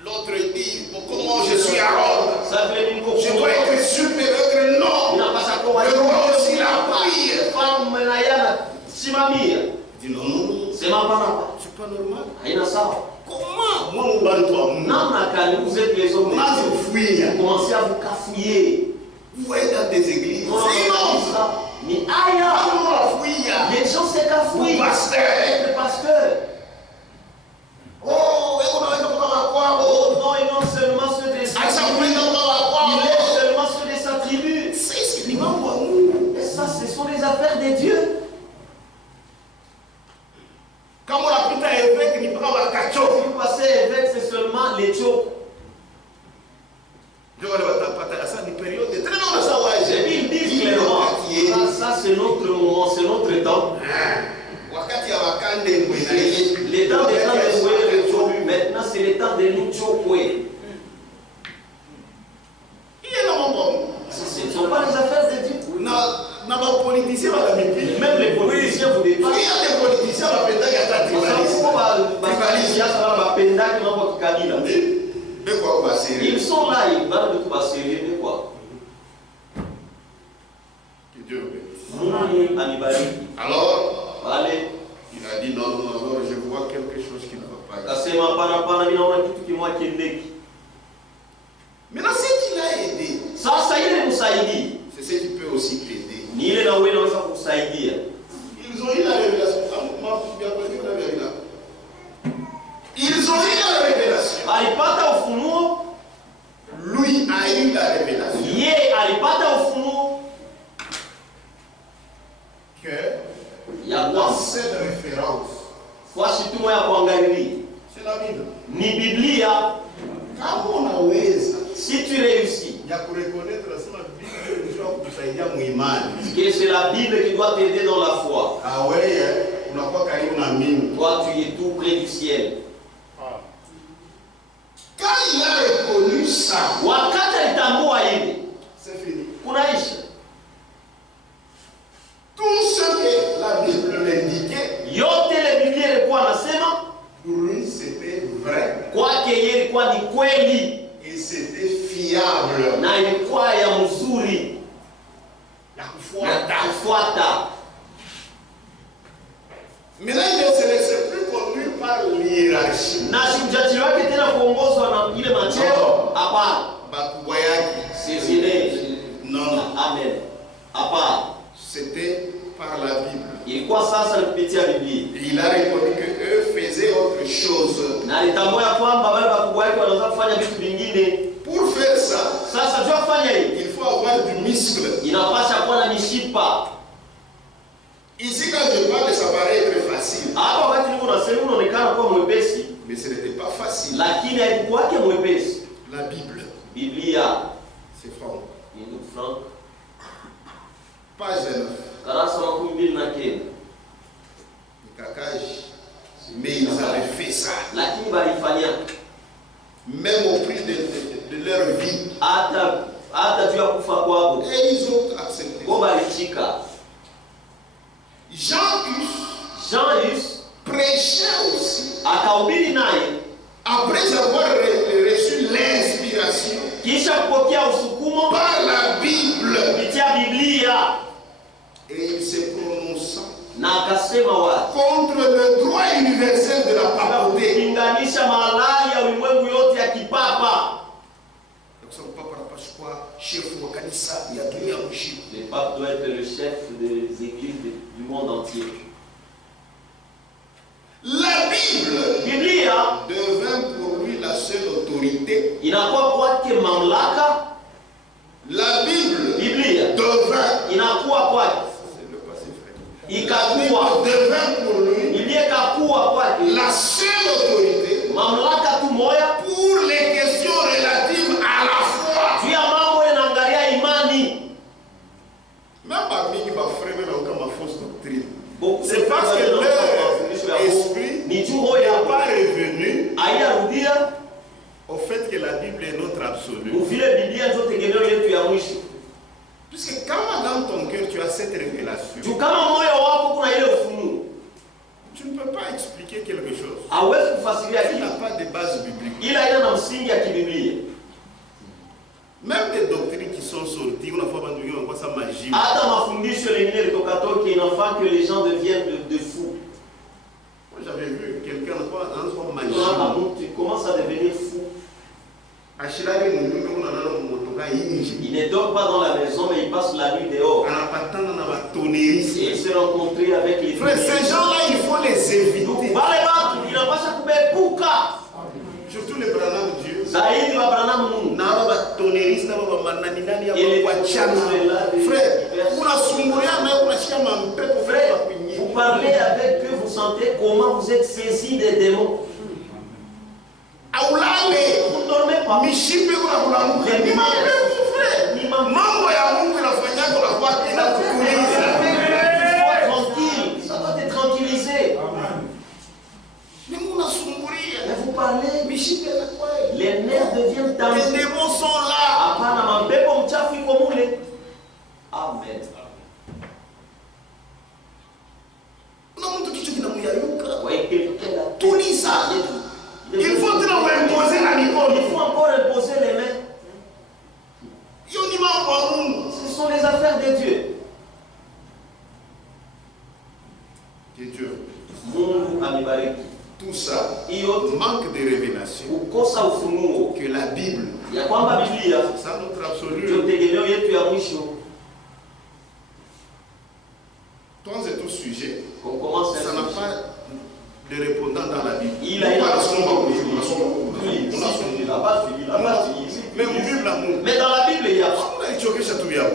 L'autre dit, bon, comment je suis à Rome, Ça veut dire je dois être supérieur que non. inapasa kuwa Le roi aussi l'appuie. Mfalme na yana simamia. Il dit non, non, non, Sema hapana. c'est pas normal. Haina sawa. Comment moi, mon bantou à moi, Namna gani vous êtes les hommes? moi, je fouille. Vous commencez à vous cafouiller. Vous voyez dans des églises, Non, c'est non. ça. Ni aya. Comment fouille? Les gens se cafouillent. Mon pasteur. Avec le pasteur. Oh, et on a un quoi? Oh non, ils n'ont seulement ceux de sa Ah, ça vous tribu. met dans la quoi? Il est seulement ceux de sa tribu. C'est du membre à nous. Et ça, ce sont les affaires de Dieu. Quand on a pris un évêque, il prend la cacho. Si vous passez évêque, c'est seulement les tchok. Je vais à ça, une période de très longue, ça, ouais. Et puis ils disent clairement, ça c'est notre moment, c'est notre temps. Wakati ya wakande mwenzake. Les temps des temps de Moué, le tchok. Maintenant c'est le temps de nous tchokoué. Il est là, mon bon. Ce ne sont pas les affaires de Dieu. Na ba politiciens ba mipili. Même les politiciens vous Il y dépassent. a des politiciens ba penda ya ta tribalisme. De quoi on va serrer? Ils sont là, ils parlent de tout sérieux, de quoi? Que Dieu le bénisse. Mungu anibariki. Alors, Allez, il a dit non, non, non, je vois quelque chose qui ne va pas. akasema hapana, mimi naona kitu kimoja kiendeki. Maintenant, ce qui l'a aidé, Sasa ile msaidii c'est ce qui peut aussi t'aider. ni ile na wewe unaweza kusaidia. Ils ont eu la révélation. Ils ont eu la révélation. Alipata ufunuo imani. Que c'est la Bible qui doit t'aider dans la foi. Wewe unakuwa karibu na mbingu. Toi, tu es tout près du ciel. Quand il a reconnu ça, Wakati alitambua hivi, c'est fini. kunaisha. Tout ce que la Bible l'indiquait, Yote ile Biblia ilikuwa anasema, pour lui c'était vrai. kwake yeye ilikuwa ni kweli Et c'était fiable. na ilikuwa ya mzuri La ya kufuata. kufuata. Maintenant, il ne se laissait plus conduire par l'hiérarchie. Na simjatili wake tena kuongozwa na ile macheo. Hapana. Bakubwa yake. C'est zile. Non, non. Amen. Hapana. C'était par la Bible. Ilikuwa sasa ni kupitia Biblia. Il a répondu qu'eux faisaient autre chose. Na alitambua kwamba wale wakubwa wake wanaweza kufanya vitu vingine. Pour faire ça, Sasa jua kufanya hivi, il faut avoir du muscle. inapasha kuwa na mishipa. Ici, quand je parle, ça paraît très facile. Hapa wakati niko nasema unaonekana kuwa mwepesi, Mais ce n'était pas facile. lakini haikuwa yake mwepesi. La Bible, Biblia c'est franc. ni ndugu Frank, Page 9. karasa 29. Cacage. Mais ils avaient fait ça. Lakini balifanya Même au prix de leur vie. hata juu ya kufa kwao. Et ils ont accepté. Kwa balichika. Jean-Hus Prêchait aussi. akahubiri naye Après avoir reçu l'inspiration kisha kupokea usukumo par la Bible. kupitia Biblia, Et il se prononça na akasema wazi contre le droit universel de la papauté. kupinganisha mahalali ya ulimwengu yote ya kipapa. Le pape doit être le chef des églises du monde entier. La Bible Biblia devint pour lui la seule autorité. inakuwa kwake mamlaka. La Bible Biblia devint, inakuwa kwake, c'est le passé frère. La ikakuwa Bible devint pour lui Biblia ikakuwa kwake la seule autorité mamlaka tu moya pour les questions relatives à la foi. juu ya mambo yanaangalia imani. Même parmi les frères, même encore ma fausse doctrine. C'est parce que leur esprit ni juu n'est hoya pas revenu haiyarudia au fait que la Bible est notre absolu. uvile Biblia ndio tegemeo yetu ya mwisho. Puisque quand dans ton cœur tu as cette révélation, Juu kama moyo wako kuna ile ufunuo, tu ne peux pas expliquer quelque chose hauwezi kufasiria qui kitu n'a pas de base biblique. ila ina na msingi ya kibiblia. Même des doctrines qui sont sorties, on a fait abandonner encore sa magie. Hata mafundisho lingine litokatoke inafaa que les gens deviennent de fous. Moi j'avais vu quelqu'un dans son magie. Tu commences à devenir fou. Il ne dort pas dans la maison, mais il passe la nuit dehors. Et il se rencontre avec les frères. Ces gens-là, il faut les éviter. Surtout les Branham Dieu. Zaidi wa Branham Mungu. Frère, vous parlez avec eux, vous sentez comment vous êtes saisi des démons. Vous ne dormez pas. Tranquille, ça doit te tranquilliser. Mais vous parlez, les nerfs deviennent tendus. Les démons sont là. Amen. Il faut imposer la Nicole. Il faut encore imposer les mains. Ce sont les affaires de Dieu. Que Dieu. Tout ça manque de révélation. Que la Bible, c'est ça notre absolu. Tous et tous sujets, ça n'a pas de répondant dans la Bible. Mais dans la Bible, il y a.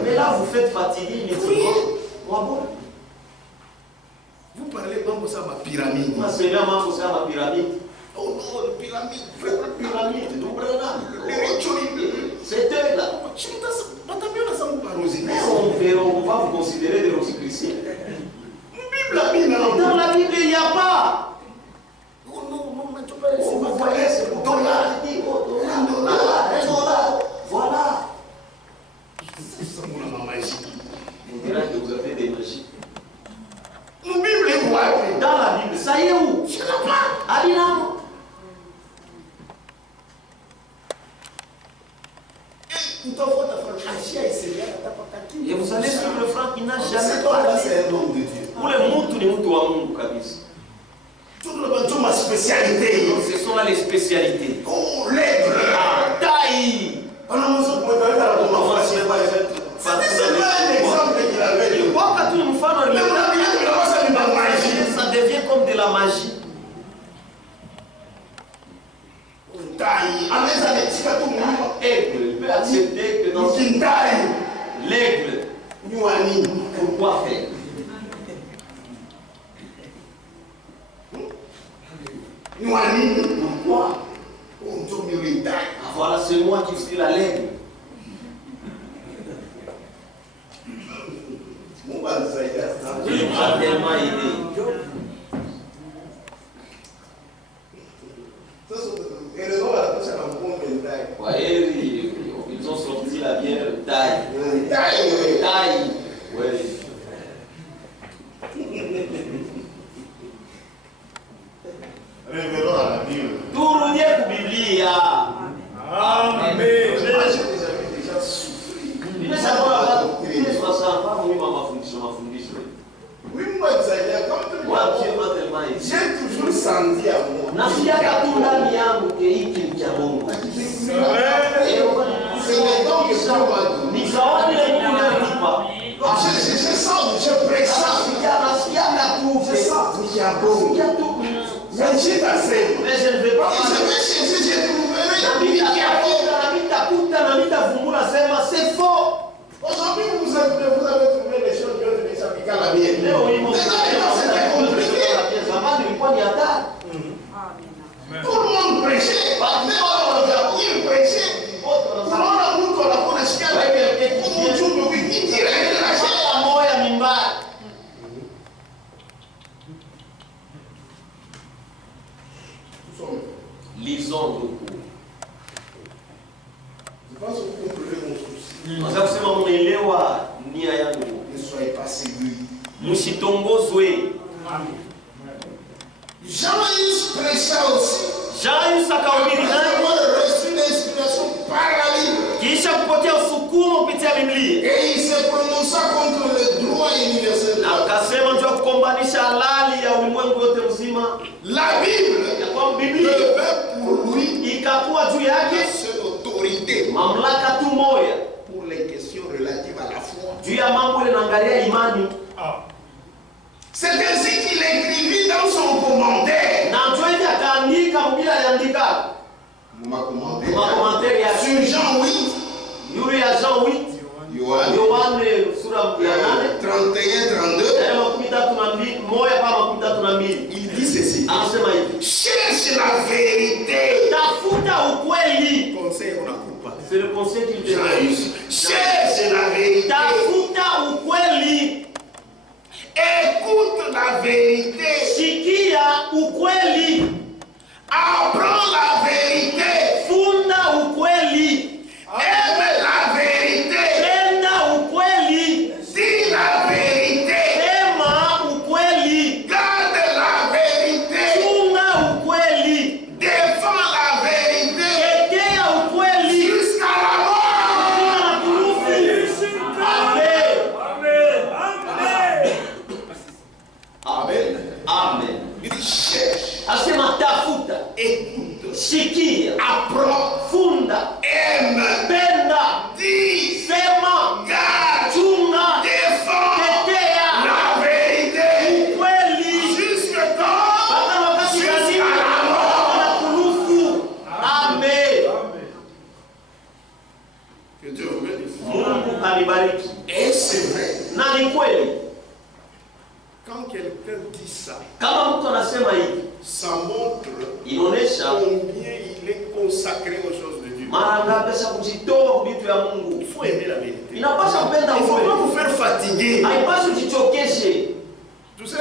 Mais là, vous faites fatiguer les gens. Vous parlez comme ça, ma pyramide. Oh non, la pyramide, frère, pyramide, les rituels. C'est eux là. Mais On va Et vous allez suivre le frère qui n'a jamais parlé. C'est un homme de Dieu. Ule mtu ni mtu wa Mungu kabisa. Tout ma spécialité. Ce sont là les spécialités. Oh, lèvres. Taille. On a besoin de me donner la bonne c'était seulement un exemple qu'il avait. Ça devient comme de la magie. Aigle, il peut accepter que dans l'aigle, pourquoi faire? Pourquoi? Voilà, c'est moi qui suis la l'aigle. Il m'a tellement aidé. Ouais, ils ont sorti la bière taille. Taille. Ouais. Revenons à la Bible. Tournez pour Biblia. Amen. Déjà souffrir. Oui, moi, j'ai toujours senti à moi. Nasikia tu ndani yangu hiki ni cha Mungu. Ni zawadi ile Mungu ananipa. Je sens, je pressens. Nasikia tu, Je sens, ni cha Mungu. Mais j'ai assez. Mais je ne vais pas. Je vais chercher, j'ai trouvé. C'est faux. Aujourd'hui, vous avez trouvé les choses qui s'appliquent à la mienne. C'était compliqué. Tout le monde prêchait. Il prêchait. Tout le monde a connu avec il tirait de la chair. Lisons beaucoup. Je pense que vous comprenez mon souci. Nataka kusema muelewa nia yangu. Ne soyez pas séduits. Msitongozwe. Jean-Yves prêcha aussi. Jean-Yves akahubiri Après naye avoir reçu l'inspiration par la Bible. kisha kupokea usukumo kupitia Biblia. Et il se prononça contre le droit universel. Na akasema ndio kukombanisha halali ya ulimwengu wote mzima. La Bible Ya kwamba Biblia devait pour lui ikakuwa juu yake la seule autorité mamlaka tu moja pour les questions relatives à la foi. juu ya mambo yanaangalia imani. C'est ainsi qu'il écrivit dans son commentaire. Na ndio hivi akaandika Biblia aliandika. Makomentari ya Sur Jean 8, yule ya Jean 8 Yohane sura ya 8 31-32. Il dit ceci. anasema hivi, Cherche la vérité. tafuta ukweli. Conseil, on a coupé. C'est le conseil qu'il te Jean donne. 8. Cherche la vérité. Tafuta ukweli. Écoute la vérité. Sikia ukweli. Apprends la vérité. Funda ukweli. Aime la vérité. Penda ukweli. Dis la vérité. Sema ukweli. Garde la vérité. Chunga ukweli. Défends la vérité. Tetea ukweli. Jusqu'à la mort. Na kurufi. Amen. Amen. Il dit cherche. Asema tafuta. Écoute. Sikia. Apprends. Funda. Aime. Penda. Dis. Sema. Garde. Chunga. Défends Tetea la vérité. ukweli. Jusque temps. Mpaka wakati Jusqu'à la mort. na kurufu. Amen. Que Dieu vous bénisse. Mungu anibariki. Et c'est vrai. Na ni kweli. Quand quelqu'un dit ça, Kama mtu anasema hivi, ça montre inaonesha combien il est consacré aux choses de Dieu. mara ngapi sasa kujitoa vitu ya Mungu. Il faut aimer la vérité. Inapaswa kupenda Il ne faut pas ukweli. vous faire fatiguer. Haipaswi ujichokeshe. Tu sais,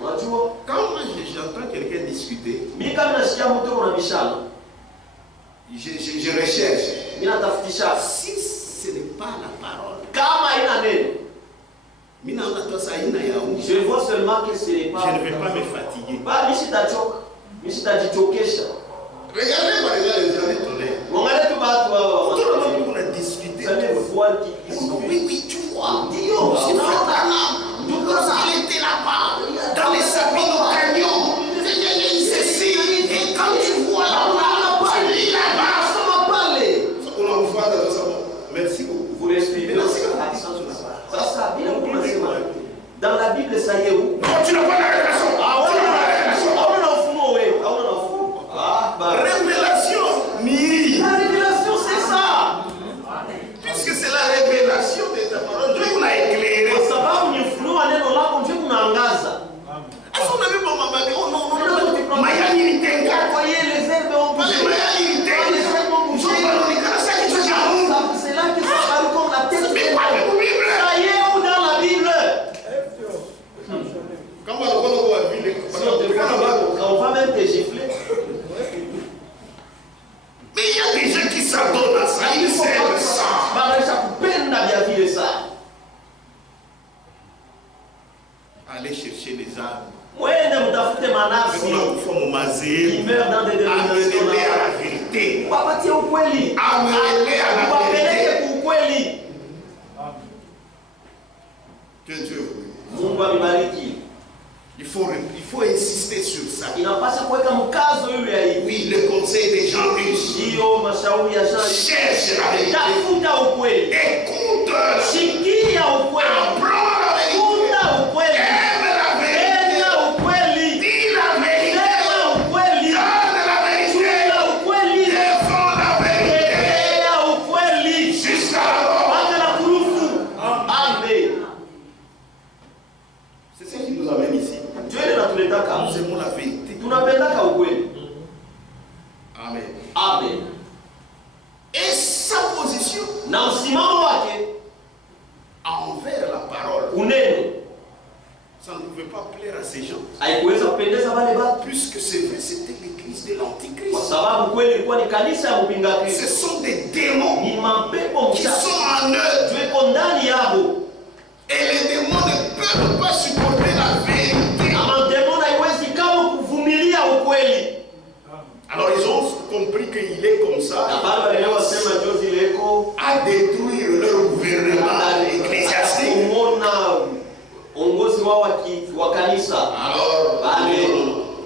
Unajua? quand moi j'entends quelqu'un discuter, Mimi kama nasikia mtu unabishana, je recherche. mimi natafutisha Si ce n'est pas la parole, kama haina neno. je Je vois seulement que ce n'est pas. ne vais pas me fatiguer. Ba mimi sitachoka. Mimi sitajichokesha. Regardez par exemple les gens étonnés. Mwangalie tu watu Tout le wao. monde on a discuté. Bible ça y est où? Non, tu n'as pas la révélation. Ah ouais, tu n'as pas la révélation. ah on a un fou, ouais. Ah on a un fou. Ah bah. Révélation, ni. La révélation c'est ça. Puisque c'est la révélation de ta parole, Dieu vous l'a éclairé. Kwa sababu ni ufunuo neno lako ndio kunaangaza. Est-ce qu'on a vu maman Babi? Oh non, non, non. Mayani ni tenga. Voyez les herbes ont bougé. Mayani ni tenga. Les herbes ont bougé. C'est C'est là que ça parle comme la tête. mais pas de Bible. Ça y est où dans la Bible? Quand on va vivre, Si on te voit, on va même te gifler. mais il y a des gens qui s'adonnent à ça, ils servent ça. Banaisha kupenda vya vile ça. Allez chercher les âmes. Mwende mtafute manafsi. Qui meurent dans des dénominations. Amenez à la vérité. Wapatie ukweli. Amenez à la Wapeleke vérité. ukweli. Que Dieu. Mungu amebariki. Il faut insister sur ça. Inapaswa kuweka mkazo yule ya hivi. Oui, le conseil des gens riches. Ndio mashauri ya shari. Cherche la vérité. Tafuta ukweli. Écoute. Sikia ukweli. Apprends la vérité. Tafuta ukweli. Aime la vérité. Enda ukweli. Dis la vérité. Sema ukweli. Donne la vérité. Sema ukweli. Défends la vérité. Tetea ukweli. Jusqu'à la mort. Mpaka na kurufu. Amen. C'est ce qui nous amène ici. Twende na tuletaka. Nous aimons la vérité. Tunapendaka ukweli. Amen. Amen. Et sa position Na msimamo wake envers la parole, uneno ça ne pouvait pas plaire à ces gens. haikuweza kupendeza wale watu, Puisque c'est vrai, c'était l'église de kwa l'Antichrist. sababu kweli ilikuwa ni kanisa ya mpinga Ce Kristo. sont des démons Ni mapepo qui mchafu sont en eux. tuweko ndani yabo, Et les démons ne peuvent pas supporter la vérité. na mademoni haiwezi kama kuvumilia ukweli. Alors ils ont compris qu'il est comme Na ça bado wanaelewa sema jozi leko à détruire leur gouvernement ecclésiastique. kumwona ongozi wao wa kanisa. Alors, Bale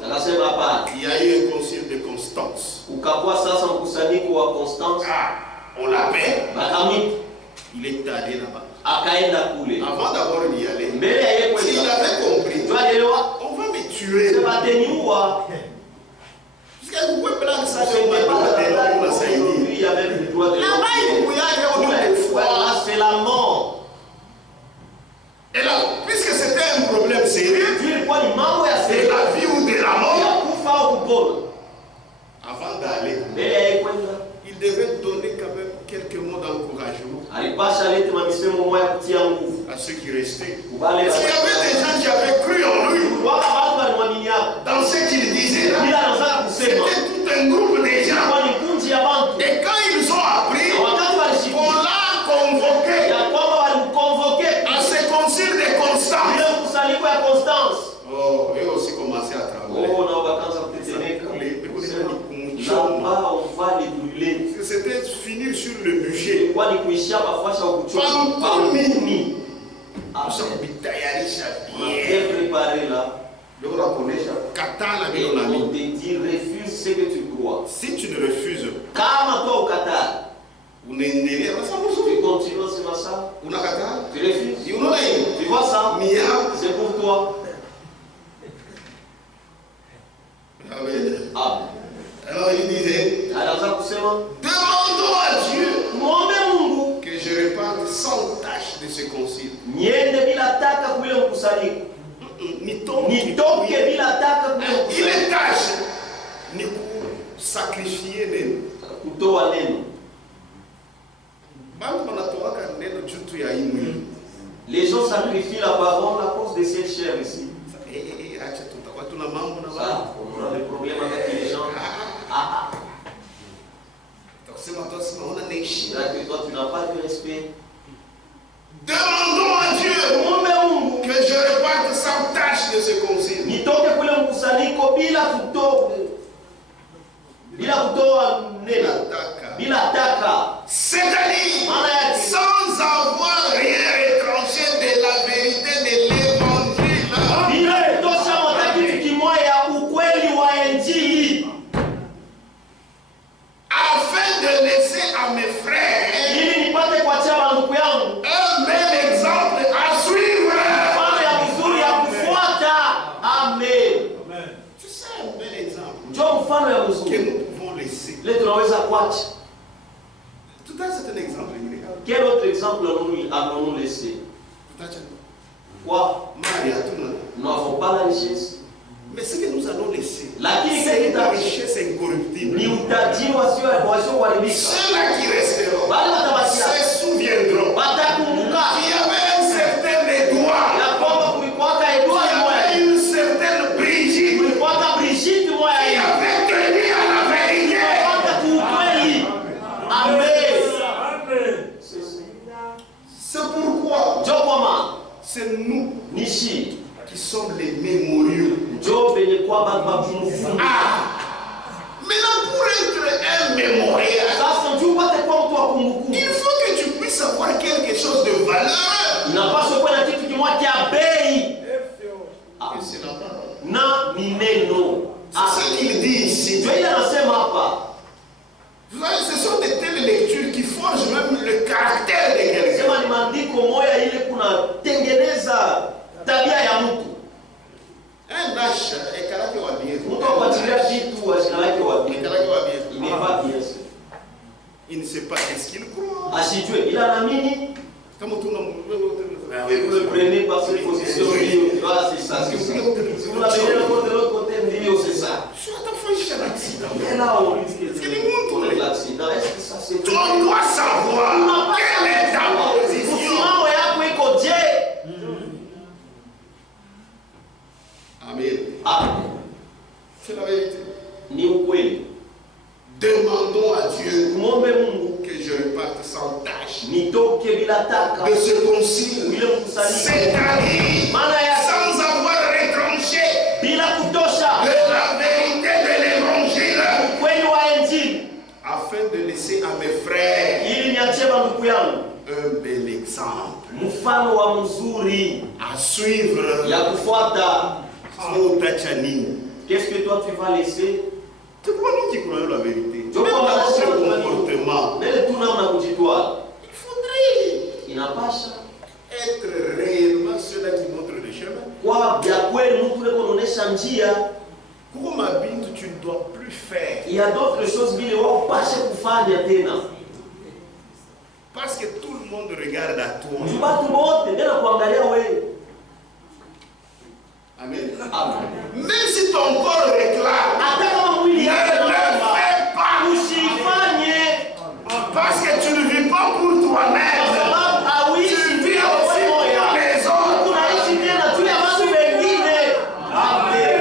akasema hapana, il y a eu un concile de Constance. ukakuwa sasa mkusanyiko wa Constance, Ah, on l'appelle. bakamwita Il est allé là-bas. akaenda kule. Avant d'abord d'y aller, Mbele ya yeye s'il kwenda, avait compris, twalielewa on va me tuer. sema ateniua. Parce que vous pouvez plaindre ça Ce sur ma n'est pas la droite, blague on a ça dit. aujourd'hui, il y a même le droit de Là-bas, il y a au nom de foi. Là, c'est la mort. Et là, puisque c'était un problème sérieux, Tu ilikuwa ni mambo ya de serikali la vie ou de la ya mort, kufa au kupona. avant d'aller, Mbele ya yeye kwenda, il devait donner quand même quelques mots d'encouragement alipasha lete mamisemo moya kutia nguvu. à ceux qui restaient. Kubale Parce qu'il y avait des gens qui avaient cru en lui, waka watu walimwaminiaka. dans ce qu'il disait là. Bila anataka kusema. C'était tout un groupe de gens. Kwa ni kundi ya bantu. Et quand ils ont appris, Na wakati on walishikia l'a convoqué ya kwamba walimkonvoke à ce concile de Constance. ile mkusanyiko ya Constance. Oh, et aussi commencé à travailler. Oh, na wakaanza kutetemeka. Là-bas, on va les brûler. C'était finir sur le budget. Ilikuwa ni kuishia mafasha wa kuchoma. Pangumi. Amen. Bitayarisha bien. Bien préparé là. Katana Et bien on ami. te dit refuse ce que tu crois. Si tu ne refuses, Kama toi ukataa, unaendelea sasa tu mzuri. continues ce massacre. Unakataa? Tu refuses. Unaona hiyo? Tu vois ça? Mia. C'est pour toi. Amen. Amen. Alors il disait, Anaanza kusema, demandons à Dieu muombe Mungu que je reparte sans tâche de ce concile. niende bila taka kule mkusanyiko. Nitoke bila taka kule Il mkusanyiko. est tâche. Ni sacrifier neno. Kutoa neno. Bantu wanatoaka neno juu tu ya hii mwili. Les gens sacrifient la parole à cause de cette chair ici. Acha tutakuwa tuna mambo na Ça, watu. on a des problèmes avec les gens. Ah, Tutasema tu sinaona naishi. là que toi tu n'as pas de respect. Demandons à Dieu Muombe Mungu que je reparte sans tâche de ce concile. nitoke kule mkusanyiko bila kutoa neno, bila taka. C'est-à-dire Maana yake sans avoir rien retranché de la vérité de l'évangile. bila kutosha hata kitu kimoja ya ukweli wa Injili, Afin de laisser à mes frères ili nipate kuachia bandugu yangu un même exemple à suivre. mfano ya vizuri ya un exemple. Quel autre exemple avons-nous laissé? Quoi? Nous n'avons pas la richesse. Mais ce que nous allons laisser, Lakini c'est une richesse incorruptible. ni utajiri wasioharibika. Ceux-là qui resteront Wale watabakia se souviendront watakumbuka qu'il y avait un certain Édouard, ya kwamba kulikuwaka Edward il y moya, avait une certaine Brigitte kulikuwaka Brigitte qui moya, avait tenu à la vérité. kulikuwaka kuukweli. Amen. C'est pourquoi Njo kwa maana c'est nous nishi qui sommes les mémoriaux. njo penye kwamba bakumbukumbu. Maintenant, pour être un mémorial, Sasa njo upate kwa mtu wa kumbukumbu, il faut que tu puisses avoir quelque chose de valeur. inapaswa kuwa na kitu kimoja cha bei, Et c'est la parole. na ni neno. C'est ce qu'il dit ici. Njo ile anasema hapa. Vous savez, ce sont de telles lectures qui forgent même le caractère de quelqu'un. Sema ni maandiko moya ile kunatengeneza tabia ya mtu. Un lâche est caractère wa bien. Mtu akwatilia vitu wa jina lake wa Il est Biblia. caractère wa bien. Il n'est pas bien sûr. Il ne sait pas qu'est-ce qu'il croit. Asijue ila naamini Comme tout le monde. vous le prenez par cette position ndio. Ah, c'est ça, c'est ça. Si vous l'avez de l'autre côté, ndio c'est ça. Je suis à ta fois chez l'accident. Et là on dit que c'est l'accident. Est-ce que ça c'est Tu dois savoir quelle est ta position. Msimamo yako iko je? Amen. Amen. C'est la vérité. Ni ukweli. Demandons à Dieu Muombe Mungu que je reparte sans tâche nitoke bila taka. de ce concile. Ile mkusanyiko. C'est-à-dire Maana yake sans avoir retranché bila kutosha de la vérité de l'évangile, ukweli wa Injili, afin de laisser à mes frères ili niachie bandugu yangu un bel exemple mfano wa mzuri à suivre. ya kufuata. Qu'est-ce que toi tu vas laisser? C'est pour nous qui croyons la vérité. Je Même crois dans la ce vérité. comportement, Mbele tunaona kujitwala, il faudrait inapasha être réellement ceux-là qui montrent le chemin. kwa vya kweli mtu leko unaonesha njia. Pour ma binte, tu ne dois plus faire. Il y a d'autres choses vile wao pashe kufanya tena. Parce que tout le monde regarde à toi. Watu wote ndio kuangalia wewe. Amen. Amen. Même si ton corps réclame, Hata kama mwili ne yako le unaomba, fais pas. usifanye Parce que tu ne vis pas pour kwa toi-même. sababu hauishi Tu juu vis ya aussi wewe pour moja. les autres. Unaishi tena juu ya watu wengine. Amen.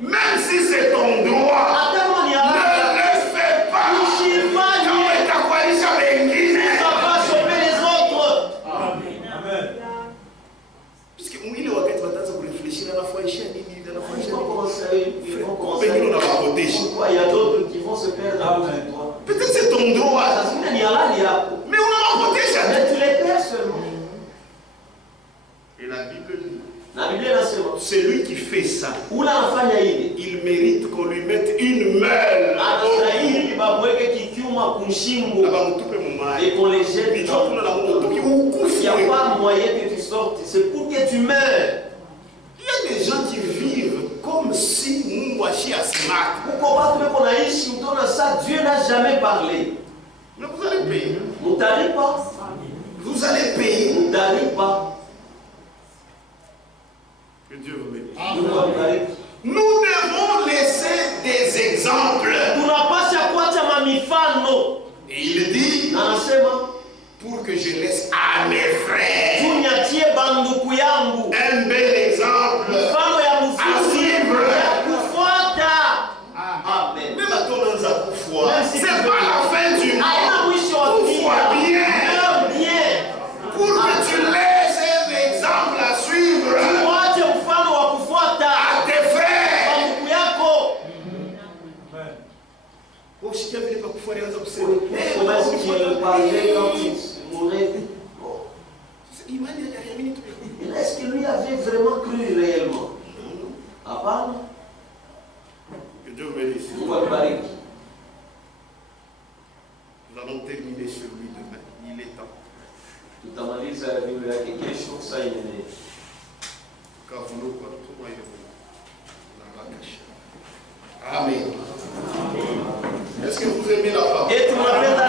Même si c'est ton droit, Hata kama ni ne halali, le fais pas. usifanye Kama itakualisha wengine. pas choper les autres. Puisque mwili wakati wataanza kurefleshia anafuaishia nini hivi anafuaishia Ils vont nini. commencer, ils vont commencer. Pengine unawapoteshi. Pourquoi il y a d'autres qui vont se perdre avec toi? Peut-être c'est ton droit. Ça signifie ni halali yako. Mais unawapotesha. Mais tu les perds seulement. Et la Bible dit, Na Biblia inasema celui qui fait ça, ule anafanya hivi il mérite qu'on lui mette une meule. anastahili bamweke kichuma kumshingo Abamtupe mumai. et qu'on les jette Ndicho dans. tuna na Mungu tuki Il n'y a ukufu. pas moyen que tu sortes, c'est pour que tu meurs. Il y a des gens qui vivent comme si Mungu asimaki. Uko watu weko naishi utaona ça Dieu n'a jamais parlé. Mais vous allez payer. Mutalipa, Vous allez payer. mutalipa. Que Dieu vous bénisse. Mungu ambariki. Nous devons laisser des exemples. Tunapasha kuacha mamifano. Et il dit, Na anasema pour que je laisse à mes frères tunyachie banduku yangu un bel exemple. mfano ya mzuri Suivre. ya kufuata. Amen. Même à ton anza kufwa. Même si C'est tu pas veux. la fin du Haina monde. mwisho wa Kufwa dunia. bien. Meurs bien. Pour que tu laisses un exemple à suivre Tuache mfano wa kufuata à tes frères. banduku yako. Ushikia vile pa kufwa alianza kusema. Comment est-ce qu'il parlait quand il mourait? Imani aliamini tu. Est-ce que lui avait vraiment cru réellement? Hapana. Que Dieu vous bénisse. Mungu akubariki. Nous allons terminer sur lui demain. Il est temps. Tutamaliza Biblia yake kesho saa 4. Kavuno kwa tuma hiyo. Na bakasha. Amen. Est-ce que vous aimez la parole? Et tunapenda